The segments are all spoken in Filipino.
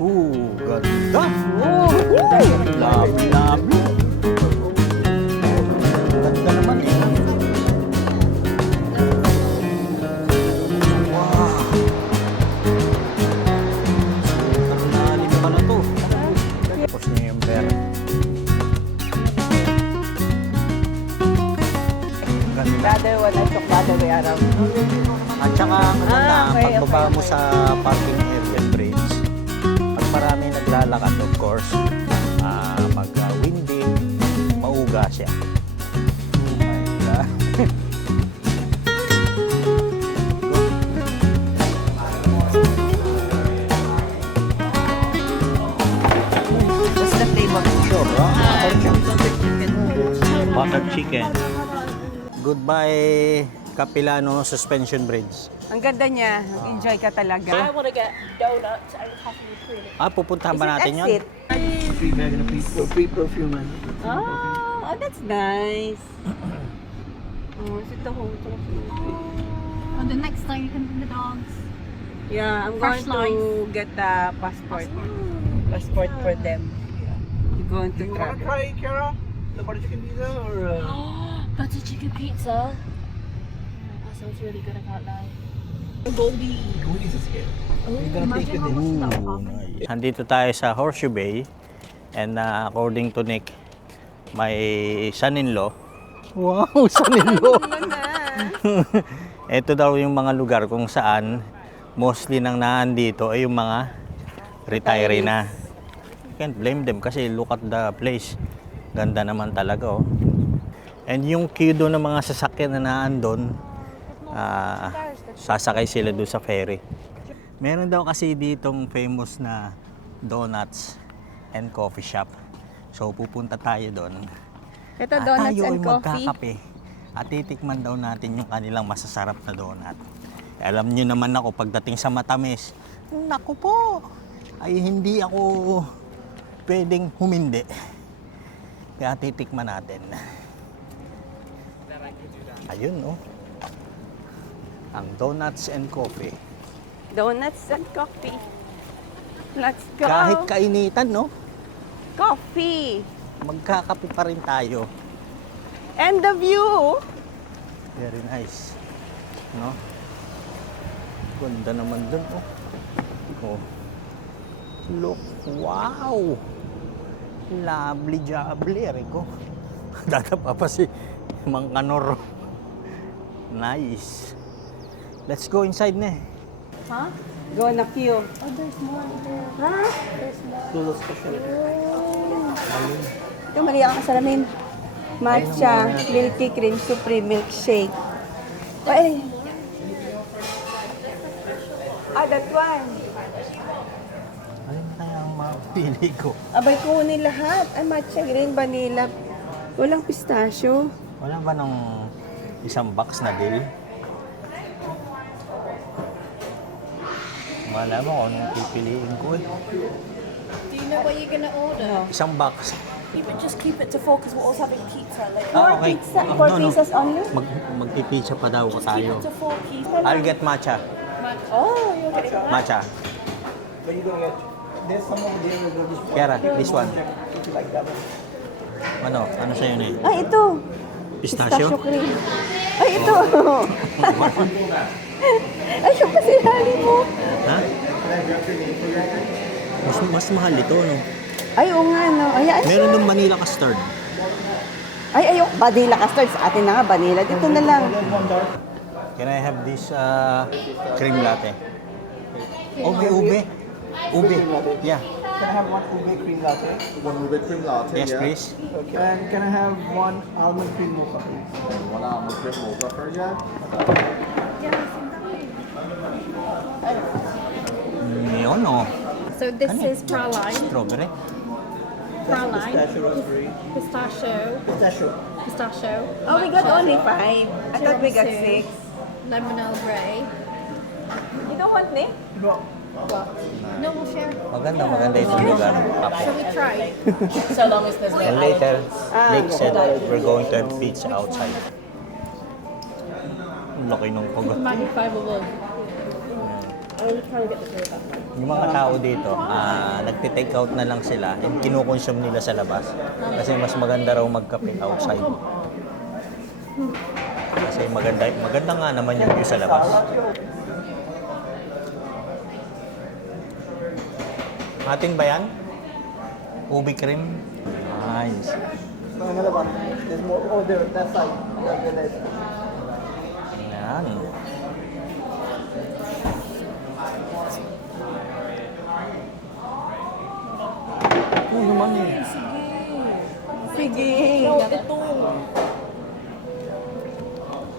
Ganda! Oh, Labi-labi. Ganda naman eh. Wow! Super lalim pala to. Tapos niya yung pera. Ganda. brother, when I took the other way around. At saka okay, pagbaba mo okay. sa parking area bridge, pag marami naglalakad, of course, pag windy, mauga siya. Oh my God. What's the flavor? Sure, Chicken. butter chicken. Goodbye, Capilano Suspension Bridge. Ang ganda niya. Enjoy ka talaga. I want to get donuts and coffee with cream. Pupuntahan ba natin yun? Exit. Free perfume. Oh, that's nice. Oh, is it the whole And the next time you can bring the dogs. Yeah, I'm Fresh going to get the passport. Passport for them. You're going to You want to travel. try, Kara? The butter chicken pizza or? Butter chicken pizza. That sounds really good, I can't lie. Goldie. Goodies is here. Oh, gonna take imagine it how in. much that would cost. Andito tayo sa Horseshoe Bay and according to Nick, my son-in-law. Wow, son-in-law! Ito daw yung mga lugar kung saan mostly nang naandito ay yung mga retiree na. Can't blame them kasi look at the place. Ganda naman talaga oh. And yung queue doon ng mga sasakyan na naandun, sasakay sila doon sa ferry. Meron daw kasi ditong famous na donuts and coffee shop. So pupunta tayo doon. Ito, At donuts tayo and ay coffee. magkakape. At titikman daw natin yung kanilang masasarap na donut. Alam nyo naman ako, pagdating sa matamis, naku po, ay hindi ako pwedeng humindi. Kaya titikman natin. Ayun, oh. Ang donuts and coffee. Donuts and coffee. Let's go. Kahit kainitan, no? Coffee. Magkakape pa rin tayo. And the view. Very nice. No? Ganda naman dun, oh. Oh. Look, wow! Lovely jably, Rico. Dadapa pa si Mang Kanor. Nice. Let's go inside na. Huh? Go na queue. Oh, there's more there. Ha? There's more. Lolo special. Ito, mali ang kasalamin. Matcha, milky cream, supreme milkshake. Ay. That one. Alin kaya ang mapili ko? Abay, kunin lahat. Ay, matcha, green, vanilla. Walang pistachio. Wala ba ng isang box na deal? Wala mo kung anong pipiliin ko eh. Do you know what you're going to order? Isang box. Just keep it to four because we're also having pizza later. Okay. Pizza, four pieces only? Magpipizza pa daw Just tayo. keep it to 4 pieces. I'll get matcha. Oh, you're getting that? Matcha. But you're gonna get. There's some over there that will be. Kiara, this one. If you like that one. Ano sa'yo na eh? Ay, ito. Pistachio? cream. Ay, ito. Ay, yung pasinali mo. Ha? Mas mahal ito, no? Ay, oo nga, no. Ayan siya. Meron ng vanilla custard. Ay, ayok. Vanilla custard. Sa atin na nga, vanilla. Dito na lang. Can I have this cream latte? Oh, may ube. Ube. Yeah. Can I have one ube cream latte? One ube cream latte. Yes, yeah. please. Okay. And can I have one almond cream mocha, please? One almond cream mocha for you. Yun, oh. So this is praline. Strawberry. Praline. Pistachio rosemary. Pistachio. Pistachio. Pistachio. Oh, we got only 5. I thought we got 6. Lemon Earl Grey. You don't want me? No. No, we'll share. Maganda itong lugar. Shall we try? So long as there's no And later, Nick said okay. we're going to have pizza outside. Ang laki ng pag... Magnifiable. I'm trying to get the flavor. yung mga tao dito, nagti-take out na lang sila and kinukonsume nila sa labas. Kasi mas maganda raw magkape outside. Kasi maganda nga naman yung view sa labas. Atin ba yan? Ubi cream? Nice. No, another one. There's more. Oh, there, that side. There. Yan. Oh, naman eh. Sige. Ito.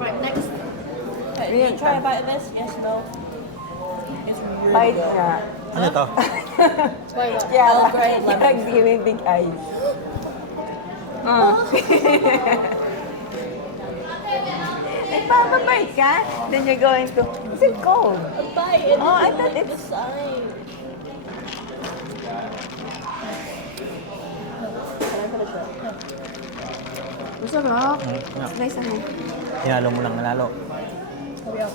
Right, next. Okay, Real you try a bite of this? Yes, no? It's really Bite good. nga. Ano to? Wait, what? Kaya, Earl Grey lemon. kaya giving big eyes. Nagpapabay ka? Then you're going to, is it cold? A bite and Oh, I then thought the it's- side. Can I finish it? No. Masarap. Yeah. Nice ano. Hinalo mo lang nalalo. Hurry up.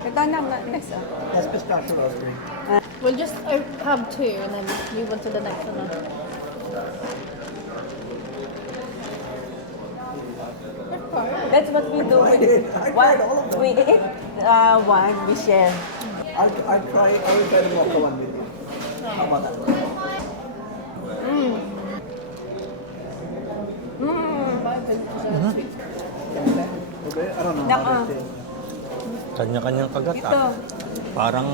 Ito na, next ah. That's pistachio raspberry. We'll just have two and then move on to the next one. That's what we do. We eat one, we share. I will try the mocha one with you. How about that? Okay, I don't know Naka. how they say. Kanya-kanyang kagat Ito. Parang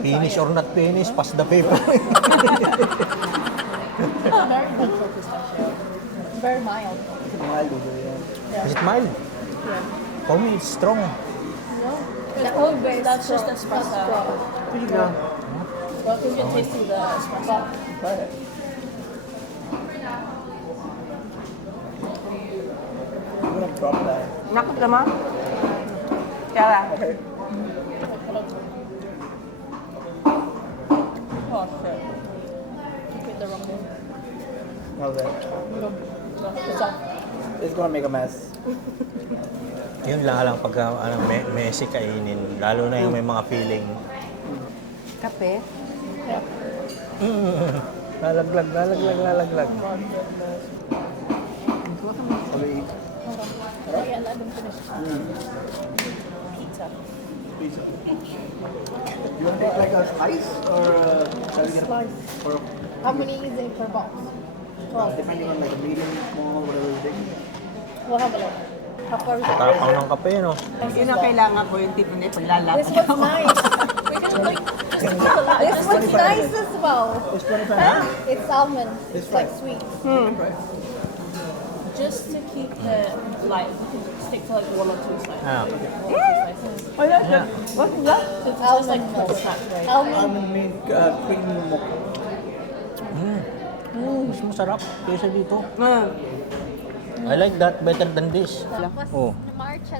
finish or not finish, pass the paper. Very good for pistachio. Very mild. It's mild over there. Is it mild? For me, it's strong. That's just espresso. Here you go. Well, because you're tasting the espresso. Try it. I'm gonna drop that. Nakot ka mo? Kaya. Okay. Oh, shit. You picked the wrong one. How's that? Good job. It's gonna make a mess. Yun lang pagka messy kainin, lalo na yung may mga feeling. Kape? Yeah. Lalaglag. Okay. Oh, yeah, let them finish. Pizza. Pizza. You want to take like a slice or shall we get a Slice. or How many is it per box? depending on like a medium, small, whatever you take. We'll have a look. How far is it? Tapang ng kape, no? Yun ang kailangan ko, yung tipo na ipaglalapad. This one's nice. We can like just put a lot. This one's nice as well. It's 25. It's almond. It's like sweet. Right. Just to keep the like stick to like one or two slices. Ah. Wala siya. What's that? It's just like the snack, right? Almond. Almond milk cream mocha. Mas masarap kaysa dito. Mm. I like that better than this. Oh,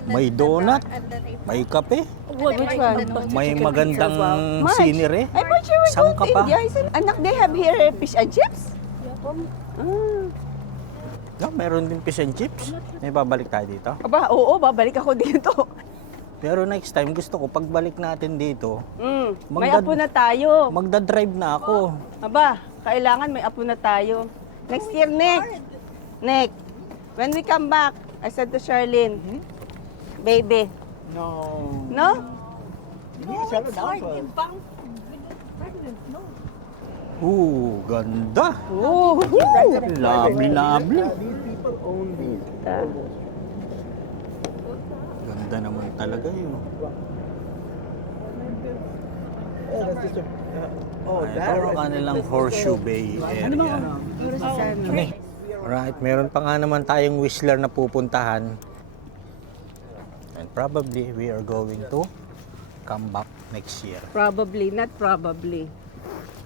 may donut, may kape, Which one? may magandang March. scenery. I thought you were Saan going ka to pa? India. I said, anak, they have here fish and chips? No, meron din fish and chips. May babalik tayo dito. Aba, oo, babalik ako dito. Pero next time, gusto ko pagbalik natin dito, May Magdad- apo na tayo. magdadrive na ako. Aba, kailangan may apo na tayo. Next year, Nick. Nick, when we come back, I said to Charlene, baby, No. no? You need to settle down first. Ganda. Ooh, Lovely. These people own these. Ganda naman talaga yun. Oh, that's just a. Oh, Ito that. ang kanilang Horseshoe Bay area. Right, meron pa nga naman tayong Whistler na pupuntahan. And probably we are going to come back next year. Probably, not probably.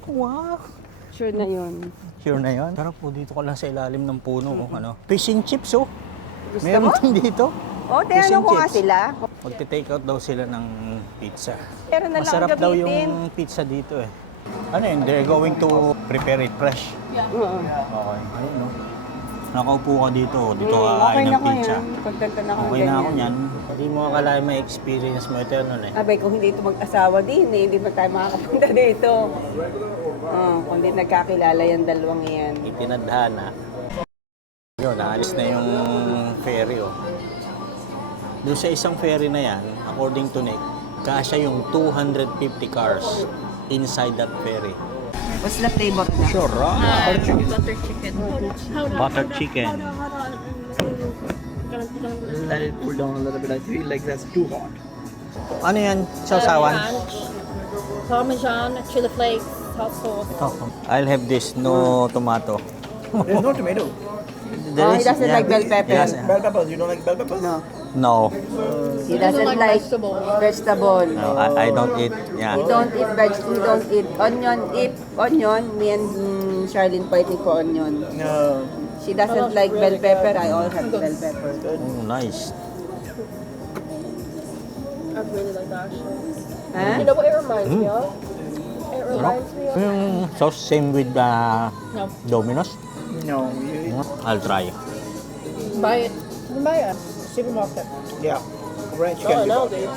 Wow! Sure na yun. Sure na yun? Sarap po, dito ko lang sa ilalim ng puno. Ano? Fish and chips, oh. Gusto Meron mo? din dito. Oh, Fish tinanong and ko nga chips. sila. Magte-take out daw sila ng pizza. Pero na lang Masarap daw gamitin. yung pizza dito eh. Ano yun? They're going to prepare it fresh. Oo. Okay. Ayun, no? Nakaupo ka dito. Dito ka Okay kain na ng ako pizza. yan. Contento na ako Okay ng na ako ganyan. niyan. Hindi mo akalain may experience mo ito nun eh. Abay, kung hindi ito mag-asawa din, eh, hindi ba tayo makakapunta dito? Kung hindi nagkakilala yung dalawang yan. Itinadhana. Yun, naalis na yung ferry oh. Doon sa isang ferry na yan, according to Nick, kasya yung 250 cars inside that ferry. What's the flavor na? Sure, Butter chicken. Butter chicken. Let it cool down a little bit. I feel like that's too hot. Ano yan? Sausawan? Parmesan, chili flakes, hot sauce. Oh, I'll have this, no tomato. There's no tomato. There he is- doesn't like bell pepper. Yes. Bell peppers. You don't like bell peppers? No. No, He doesn't like vegetable. no, I don't eat. Yeah. He don't eat vegetable. He don't eat onion. Eat onion. Me and Charlene fighting for onion. No. She doesn't like bell pepper. I all have bell pepper. Oh, nice. I really like that actually. Huh? You know what it reminds me of? It reminds me of... Sauce same with No. Domino's. No. I'll try. Buy it. You can buy it. Supermarket. Yeah. Ranch Oh, can be no, bought. dude.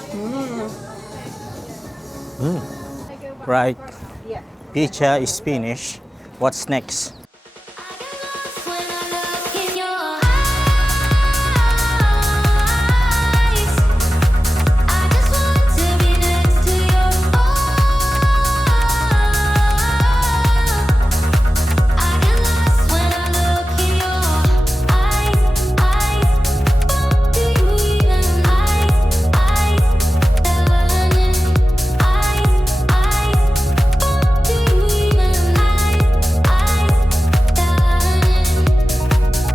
Right. Yeah. Pizza is finished. What's next? When I look in your eyes, I just want to be next to your I get lost when I look in your eyes. Do you even do you even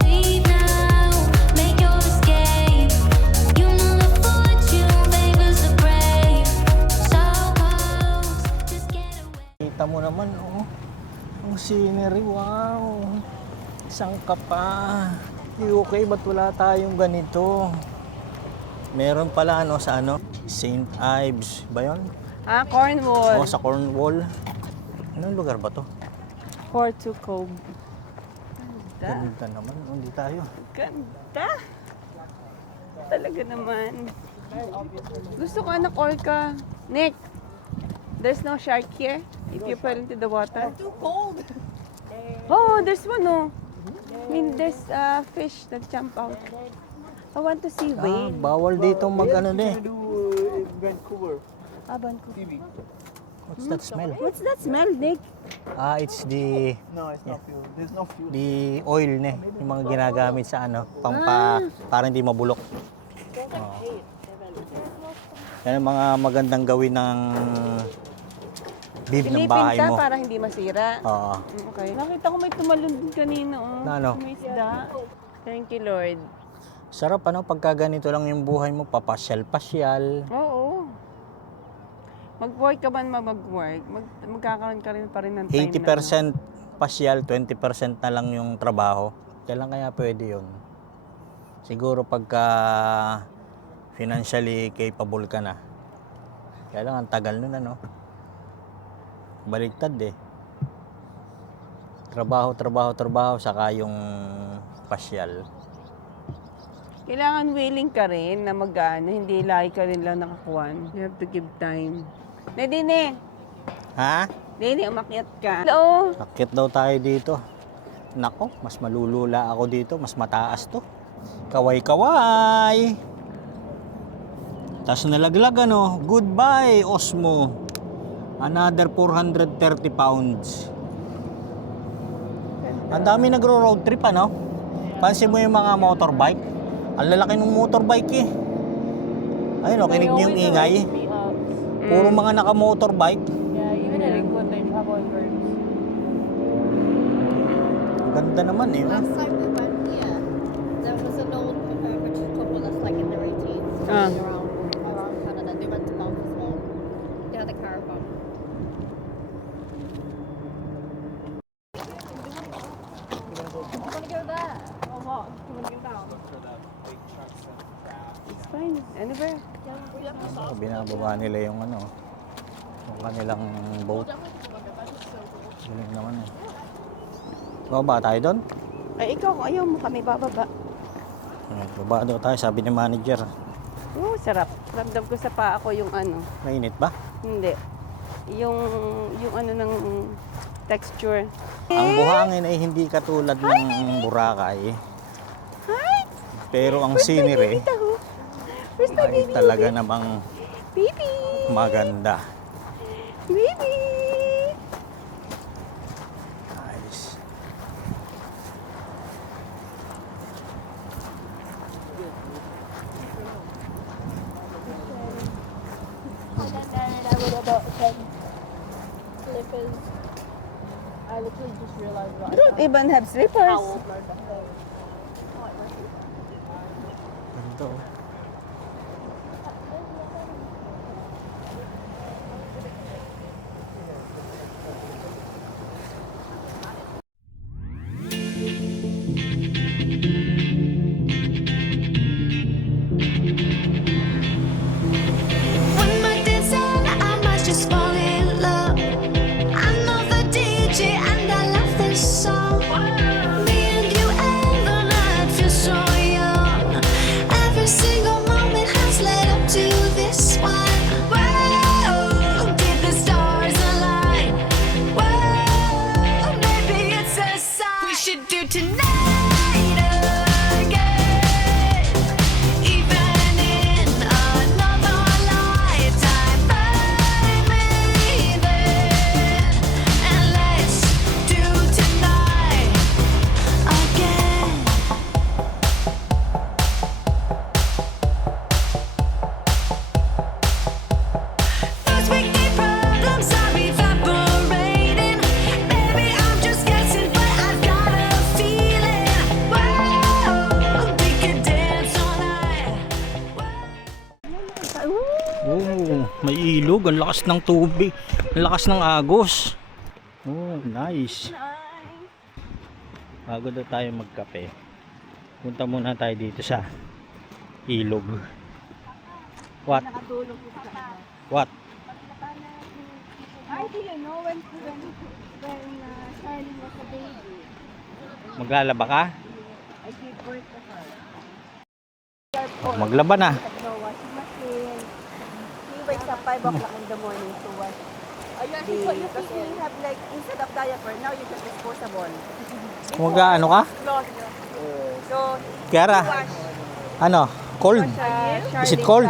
leave now, make your escape. You know the fortune favors the brave. So close, just get away. Kita mo naman, oh. Ang scenery, wow. Isang ka pa. UK, ba't wala tayong ganito? Meron pala ano sa ano? St. Ives ba yun? Cornwall. O sa Cornwall. Anong lugar ba to? Porto Cove. Ganda. Ganda naman, hindi tayo. Ganda. Talaga naman. Gusto ko anak orca. Nick, there's no shark here if you fell into the water. Too cold. Oh, there's one oh. I mean, there's a fish that jump out. I want to see whale. Bawal dito mag ano Gonna eh. do Vancouver Vancouver. TV. What's that smell? What's that smell, Nick? It's the No, it's not fuel. There's no fuel. the oil ne, yung mga ginagamit sa ano, para hindi mabulok. Yan ang mga magandang gawin ng bib ng bahay Pinipinta mo. para hindi masira. Oo. Okay. Nakita ko may tumalon din kanina. Oh. Na ano? May isda. Thank you, Lord. Sarap ano, pagka ganito lang yung buhay mo, papasyal-pasyal. Oo. Mag-work ka man mag-work, magkakaroon ka rin pa rin ng time 80% pasyal, 20% na lang yung trabaho. Kailan kaya pwede yun? Siguro pagka financially capable ka na. Kaya lang, ang tagal nun ano. Baliktad eh. Trabaho, saka yung pasyal. Kailangan willing ka rin na mag-ano, hindi lagi ka rin lang nakakuan. You have to give time. Nadine, Ha? Dine, umakyat ka. Hello. Akit daw tayo dito. Nako, mas malulula ako dito. Mas mataas to. Kaway-kaway. Tapos nalaglag ano. Goodbye, Osmo. Another 430 pounds. Ang dami nagro-road trip ano. Pansin mo yung mga motorbike. Ang lalaki ng motorbike eh. Ayun o, kinig niyo yung ingay. Puro mga naka-motorbike. Yeah, even in England they travel in groups. Ang ganda naman eh. Last time we went here, there was an old rich couple that's like in their 80s, Ah. around Canada. They went to Banff as well. They had a caravan. It's fine. Anywhere. Binababa nila yung ano. Yung kanilang boat. Galing naman eh. Baba tayo doon? Ay, ikaw, kung ayaw mo kami bababa. Baba daw tayo, sabi ni manager. Sarap. Ramdam ko sa paa ko yung ano. Mainit ba? Hindi. Yung ano ng texture. Ang buhangin ay hindi katulad ng Boracay. Pero ang scenery Where's my ay baby? talaga namang Baby! maganda. Baby! Nice. I would about 10 slippers. I literally just realized that You don't even have slippers. towel my butt. Ganda oh. When my days end, I might just fall in love. I know the DJ and I love this song. Me and you and the night feels so young. Every single moment has led up to this one. Whoa, did the stars align? Whoa, maybe it's a sign. We should do tonight again. Even in another lifetime, find me there. And let's do tonight again. Those weekday problems are evaporating. Maybe I'm just guessing, but I've got a feeling. Whoa, we could dance all night. Oh, may ilog, ang lakas ng tubig, ang lakas ng agos. Oh, nice. Bago daw tayo magkape, punta muna tayo dito sa ilog. What? What? I didn't know when Charlie was a baby. Maglalaba ka? I gave birth to her. Maglaba na. No washing machine. He wakes up 5 o'clock in the morning to wash baby. Because we have like, instead of diaper, now you have disposable. Mag-ano ka? So, Kiara, wash. ano? Cold? Is it cold?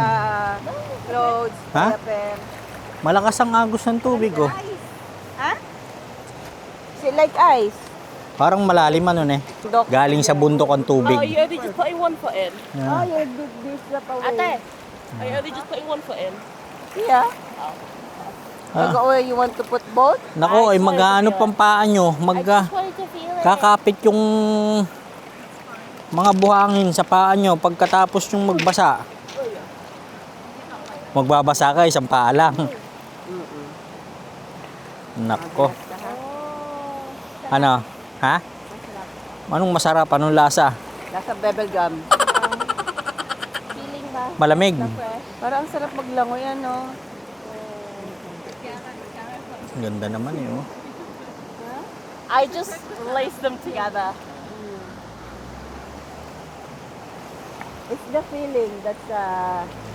Clothes, Ha? diaper. Malakas ang agos ng tubig oh. Ice. Ha? Is it like ice? Parang malalim ano eh. Galing sa bundok ang tubig. Oh, you only just putting one foot in. Oh, you did this up away. Ate, are you only just putting one foot in? Yeah. Ah. Or you want to put both? Nako, ay mag-ano pang paa nyo. Wanted to feel it. Kakapit yung mga buhangin sa paa nyo. Pagkatapos yung magbasa, magbabasa ka, isang paa lang. Nako. Ano? Ha? Anong masarap? Anong lasa? Nasa bubble gum. Feeling ba? Malamig. Parang ang sarap maglangoy, ano? Ang ganda naman eh. Oh. I just laced them together. It's the feeling that's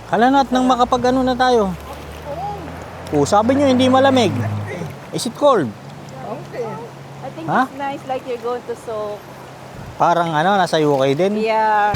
Hala na't nang makapag ano na tayo. Oh, sabi nyo hindi malamig. Is it cold? I think Huh? it's nice like you're going to soak. Parang ano, nasa UK din. Yeah.